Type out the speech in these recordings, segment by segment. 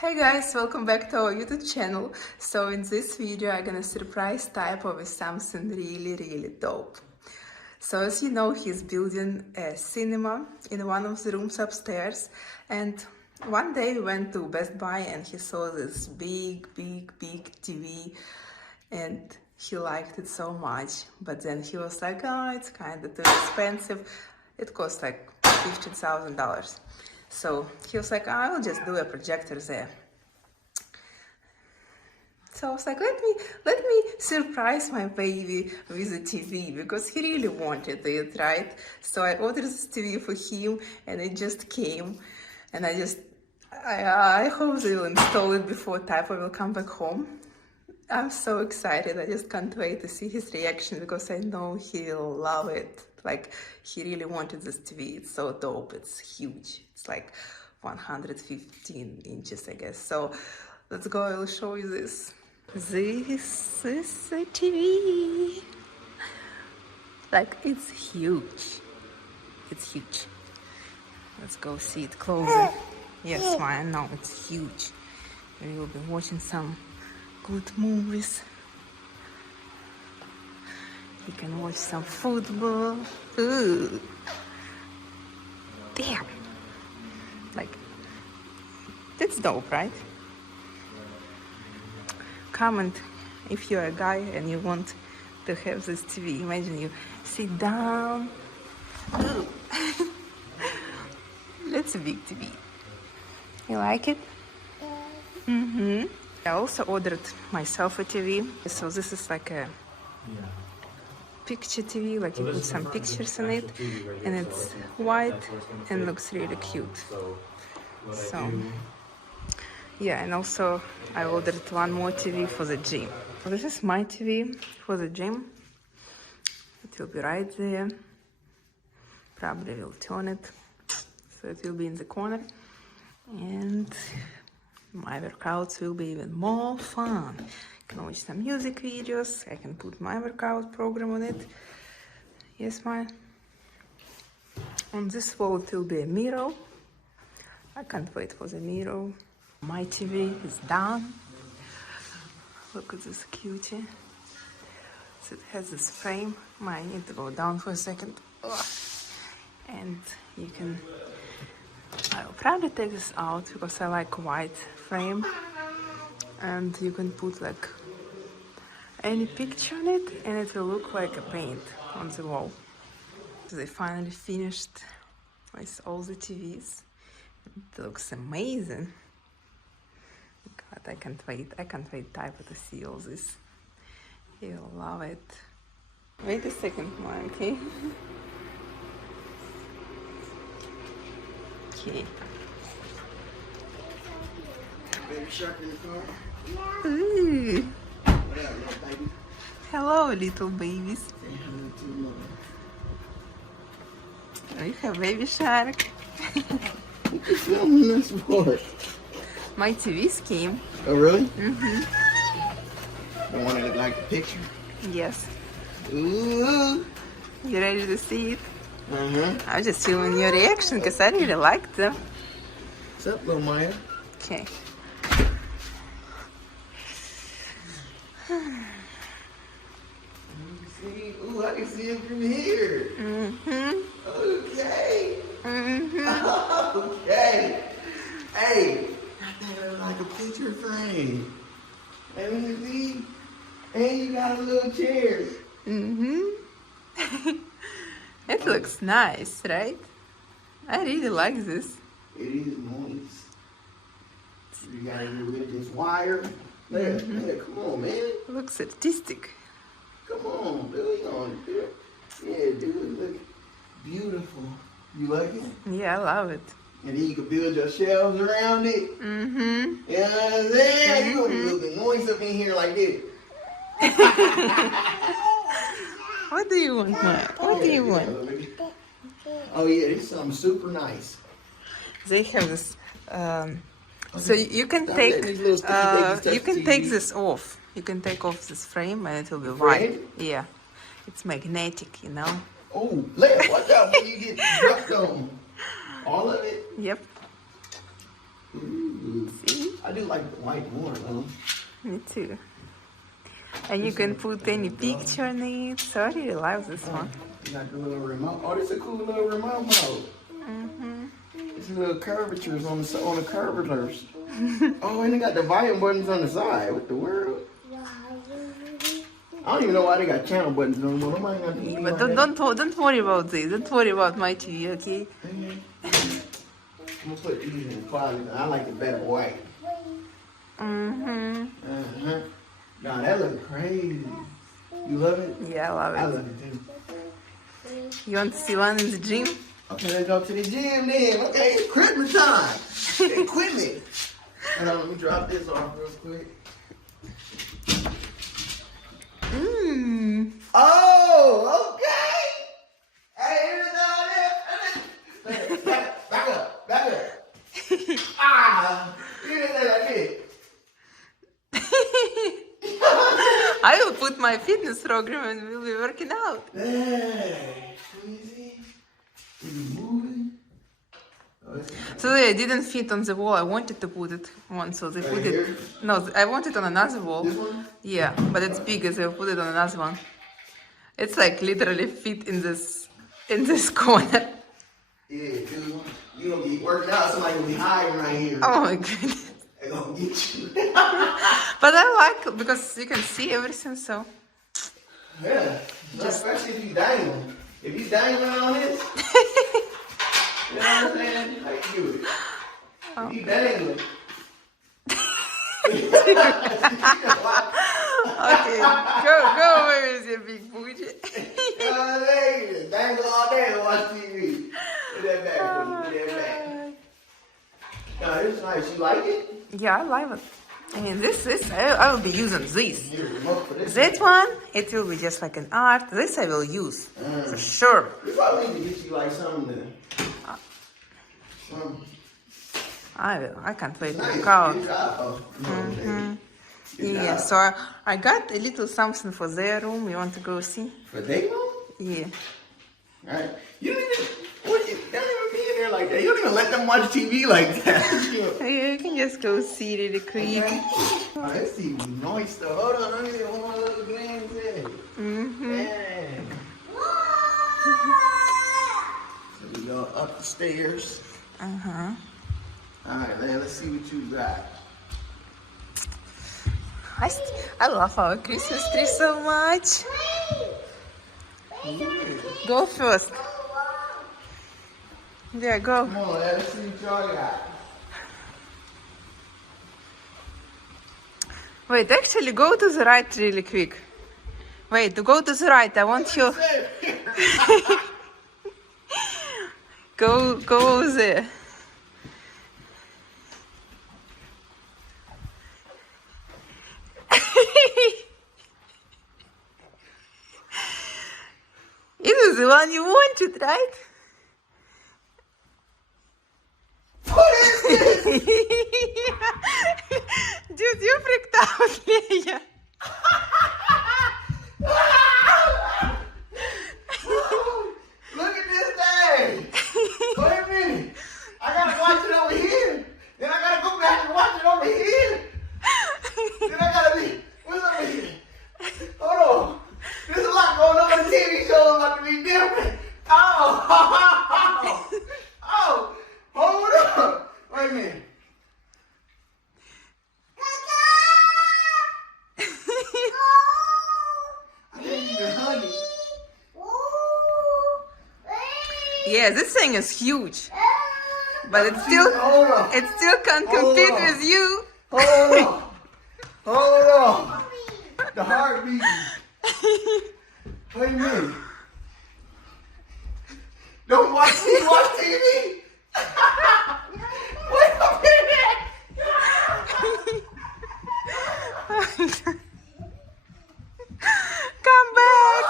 Hey guys, welcome back to our YouTube channel. So in this video I'm gonna surprise Typo with something really dope. So as you know, he's building a cinema in one of the rooms upstairs, and one day we went to Best Buy and he saw this big TV and he liked it so much, but then he was like, oh, it's kind of too expensive. It cost like $15,000. So he was like, oh, I'll just do a projector there. So I was like, let me surprise my baby with a TV, because he really wanted it, right? So I ordered this TV for him and it just came, and I hope they will install it before Typo will come back home. I'm so excited. I just can't wait to see his reaction, because I know he'll love it. Like, he really wanted this TV. It's so dope. It's huge. It's like 115 inches, I guess. So let's go. I will show you this. This is a TV. Like, it's huge. It's huge. Let's go see it closer. Yes, I know, it's huge. We will be watching some good movies. You can watch some football. Ooh. Damn. Like, that's dope, right? Comment if you're a guy and you want to have this TV. Imagine you sit down. Ooh. That's a big TV. You like it? Mm-hmm. I also ordered myself a TV. So this is like a picture TV, like you put some pictures in it, and it's white and looks really cute. So yeah, and also I ordered one more TV for the gym. So this is my TV for the gym. It will be right there. Probably will turn it, so it will be in the corner. And my workouts will be even more fun. I can watch some music videos. I can put my workout program on it. Yes, on this wall it will be a mirror. I can't wait for the mirror. My TV is done. Look at this cutie. So it has this frame. I need to go down for a second. Ugh. And you can, I will probably take this out because I like white frame. And you can put like any picture on it and it will look like a paint on the wall. So they finally finished with all the TVs. It looks amazing. God, I can't wait. I can't wait Typo to see all this. He'll love it. Wait a second, Mom, okay? Okay. Baby shark in the car. Ooh. What up, little baby? Hello, little babies. Say hello to mother. We have baby shark. What you filming this for? My TVs came. Oh, really? Mm-hmm. The one that looked like the picture? Yes. Ooh. You ready to see it? Uh-huh. I was just filming your reaction because I really liked them. What's up, little Maya? Okay. Ooh, I can see it from here. Mm-hmm. Okay. Mm-hmm. Okay. Hey, that look like a picture frame. Let me see. And you got a little chair. Mm-hmm. It looks nice, right? I really like this. It is nice. You got it with this wire. There, come on, man. It looks artistic. Come on, dude. Yeah, dude, look beautiful. You like it? Yeah, I love it. And then you can build your shelves around it. Mm-hmm. You know what I'm saying? You're gonna be looking noise up in here like this. What do you want, Mom? What do you want? Oh yeah, this is something super nice. They have this. So you can take this off. You can take off this frame and it will be white. Yeah, it's magnetic, you know. Oh, Leia, watch out when you get dropped on. All of it? Yep. Ooh. See? I do like the white more though. Me too. And you can put any picture in it. So I really love this one. You got the little remote. Oh, this is a cool little remote mode. It's little curvatures on the curvatures. Oh, and they got the volume buttons on the side. What the world? I don't even know why they got channel buttons no more. Nobody got TV But like don't worry about this. Don't worry about my TV, okay? I'm gonna put these in the closet. I like it better white. Nah, that looks crazy. You love it? Yeah, I love it. I love it too. You want to see one in the gym? Okay, let's go to the gym then. Okay, it's Christmas time. Equipment. Hold on, let me drop this off real quick. Oh, okay. Hey, here's all this. Back up. Here's that like this. I will put my fitness program and we'll be working out. Hey, let me see. Is it moving? So it didn't fit on the wall. I wanted to put it on, so they put here? it. No, I want it on another wall. This one? Yeah, but it's bigger, so I put it on another one. It's like literally fit in this corner. Yeah, dude. You gonna be working out, somebody gonna be hiding right here. Oh my goodness. They gonna get you. But I like because you can see everything. So Yeah. Especially if you dangling. If you dangling on this, you know what I'm saying? How you do it? If you dangling. okay, go away with your big booty. Dangle all day and watch TV. Put that back for you. Put that back. No, it's nice. You like it? Yeah, I like it. I mean, this I will be using this. You remote for this. That one, it will be just like an art. This I will use for sure. We probably need to get you like something. I will. I can't wait to Nice. look out. Good job. Good Yeah, job. so I got a little something for their room. You want to go see? For their room? Yeah. Right. You don't even, they don't even be in there like that. You don't even let them watch TV like that. You can just go see really quick. Okay. Oh, this TV nice though. Hold on, let me see what my little glands is. Yeah. So we go up the stairs. Uh-huh. Alright, man, let's see what you got. I love our Christmas tree so much. Go first. There, go. Come on, let's see what y'all got. Wait, actually go to the right really quick. Wait, to go to the right, I want you. Go over there. It is the one you wanted, right? What is this? Dude, you freaked out, Leia. Look at this thing. Wait a minute. I gotta watch it over here. Then I gotta go back and watch it over here. Then I gotta be, what's over here? Hold on. There's a lot going on in the TV show about to be different. Oh, oh, hold up. Wait a minute. I didn't even hug it. Yeah, this thing is huge. But it Hold on. still can't Hold compete on. with you. Hold on. Hold on. The heart beating. Wait a minute. Don't watch TV. Wait a minute. Come back.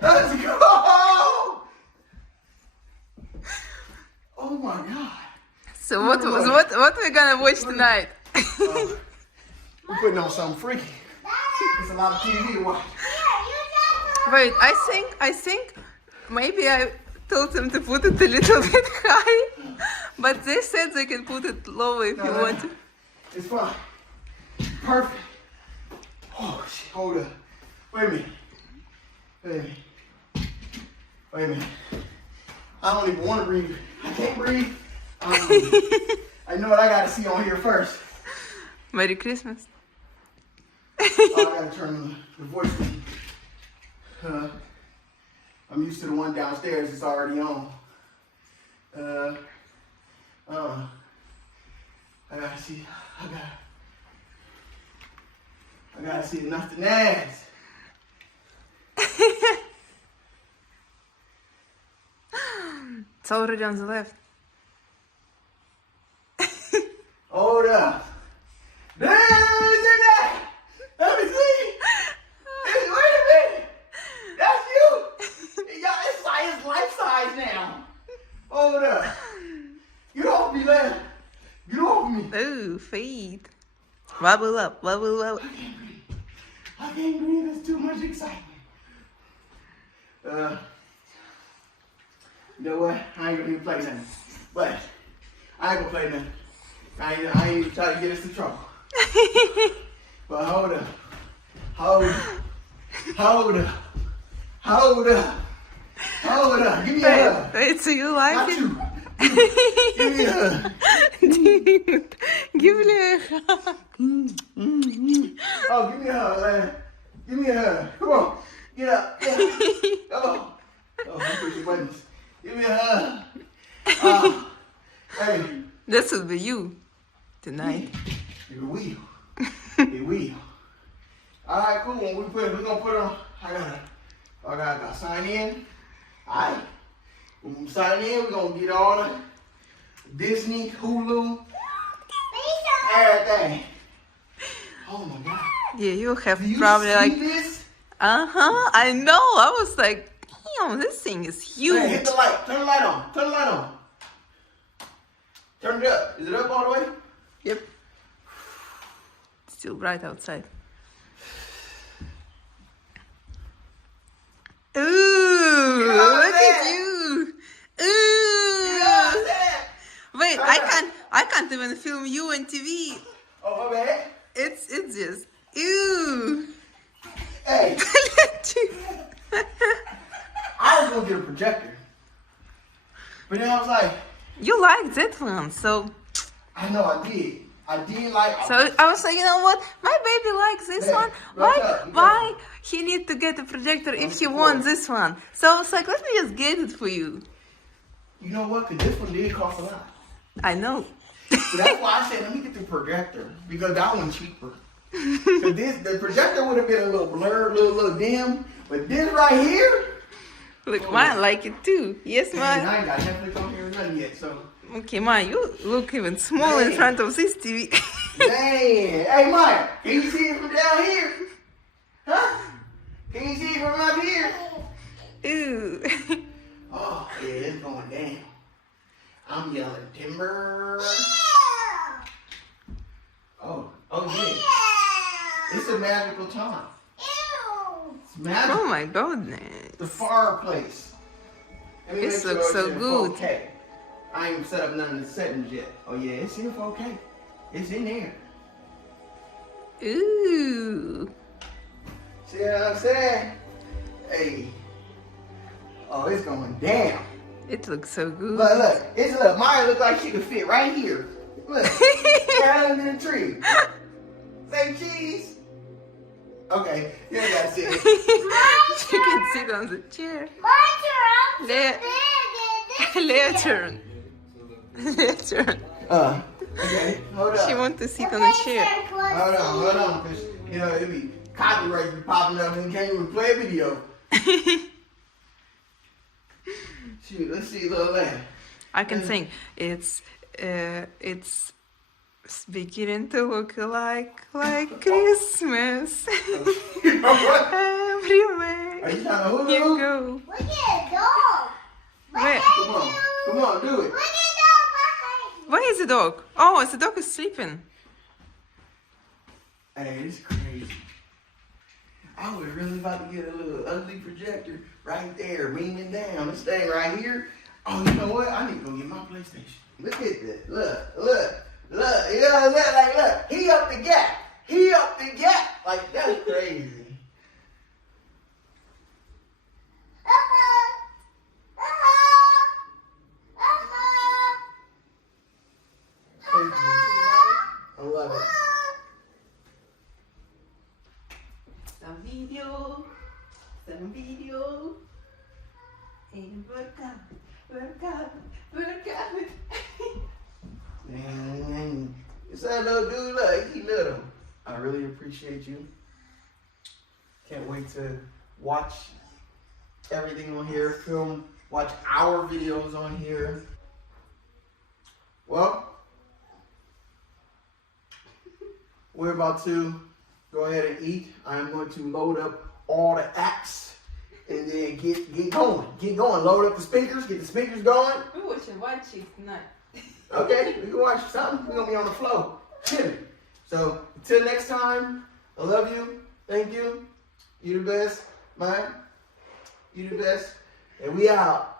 Let's go. Oh my God. So what we're gonna watch tonight? We're putting on something freaky. There's a lot of TV to watch. Wait, I think Maybe I told them to put it a little bit high, but they said they can put it lower if you want to. It's fine. Perfect. Oh, shit. Hold up. Wait a minute. Wait a minute. Wait a minute. I don't even want to breathe. I can't breathe. I know what I got to see on here first. Merry Christmas. Oh, I got to turn the voice thing. I'm used to the one downstairs. It's already on. I gotta see. I gotta see enough to Nass. It's already on the left. Hold up. Damn, let me see that. Let me see. Hey, wait a minute. That's you. It's life size now. Hold up. Get off me, man. Get off me. Ooh, feet. Wobble up, wobble up. I can't breathe. There's too much excitement. You know what? I ain't gonna even play nothing. But I ain't gonna play nothing. I ain't even trying to get us in trouble. But hold up. Hold up. Hold up. Hold up. Hold up. Give me a hug. Wait, so you like Not it? you. Give me a hug. Dude, give me a hug. Oh, give me a hug, man. Give me a hug. Come on. Get up. Come on. Oh, I'm pushing buttons. Give me a hug. Hey. This will be you tonight. It will. It will. All right, cool. When we're gonna put on. I gotta sign in. All right. When we sign in, we're gonna get all the Disney, Hulu, everything. Oh my God. Yeah, you have Do you probably see like. this? I know. I was like, damn, this thing is huge. Hey, hit the light. Turn the light on. Turn the light on. Turn it up. Is it up all the way? Yep. Still bright outside. Ooh, look at you. Ooh. Wait, I can't even film you on TV. Oh, my bad. It's just, ooh. Hey, I was gonna get a projector, but then I was like, You like that one, so I know I did. I did like. I was like, you know what? My baby likes this Hey, one. Why he need to get a projector if he wants this one? So I was like, let me just get it for you. You know what? Cause this one did cost a lot. I know. So that's why I said let me get the projector because that one's cheaper. Cause the projector would have been a little blurred, little dim, but this right here. Look, mine like it too. Yes, Man, mine. I ain't got Netflix on here or nothing yet, so. Okay, Maya, you look even small in front of this TV. Man, hey Maya, can you see it from down here? Huh? Can you see it from up here? Ooh. Oh, yeah, it's going down. I'm yelling timber. Oh yeah. It's a magical time. It's magical. Oh my goodness. The fireplace. Let me This make looks sure so it's in good. 4K. I ain't set up none of the settings yet. Oh yeah, it's in 4K. It's in there. Ooh. See what I'm saying? Hey. Oh, it's going down. It looks so good. Look. Maya look like she could fit right here. Look. Right under the tree. Say cheese. Okay, you ain't gotta sit. You can sit on the chair. Later. Okay, hold up. She wants to sit on a chair. Hold on, because, you know, it'd be copyright be popping up and you can't even play a video. Shoot, let's see, little lad. I can sing. It's beginning to look like Christmas. You know what? Everywhere Are you trying to hook you up? go. Look at the dog. Where? Come on, do it. Look at the dog. Where is the dog? Oh, the dog is sleeping. Hey, it's crazy. I was really about to get a little ugly projector right there, beaming down. This thing right here. Oh, you know what? I need to go get my PlayStation. Look at that. Look. You know what I'm saying? Like, look. He up the gap. Like, that's crazy. Thank you. I love it. Some video, and work out. Man, it's that little dude, look, he little. I really appreciate you. Can't wait to watch everything on here, watch our videos on here. Well, we're about to go ahead and eat. I'm going to load up all the apps and then get going. Load up the speakers, get the speakers going. We should watch it tonight. Okay, we can watch something. We're gonna be on the flow. Chilling. So until next time, I love you. Thank you. You the best, man. You the best. And we out.